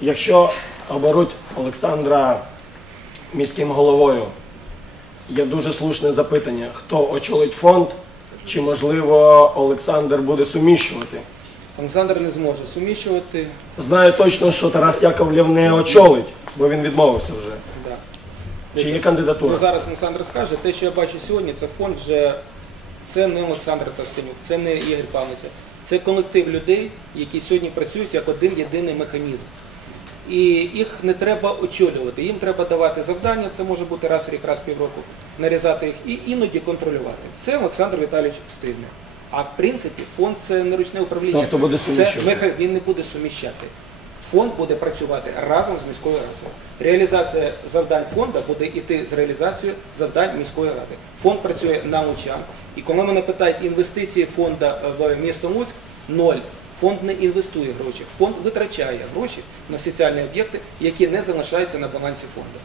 якщо оберуть Олександра міським головою, є дуже слушне запитання, хто очолить фонд, чи можливо Олександр буде суміщувати? Олександр не зможе суміщувати. Знаю точно, що Тарас Яковлєв не очолить, бо він відмовився вже. Да. Чи є Ну, кандидатура? зараз Олександр скаже, те, що я бачу сьогодні, це фонд вже це не Олександр Тостенюк, це не Ігор Павлиця. Це колектив людей, які сьогодні працюють як один єдиний механізм. І їх не треба очолювати. Їм треба давати завдання, це може бути раз в рік, раз в півроку, нарізати їх і іноді контролювати. Це Олександр Віталійович встигне. А в принципі, фонд це не ручне управління. Тобто буде суміщувати. меха- він не буде суміщати. Фонд буде працювати разом з міською радою. Реалізація завдань фонду буде йти з реалізацією завдань міської ради. Фонд працює на лучан. І коли мене питають інвестиції фонду в місто Луцьк, ноль. Фонд не інвестує гроші. Фонд витрачає гроші на соціальні об'єкти, які не залишаються на балансі фонду.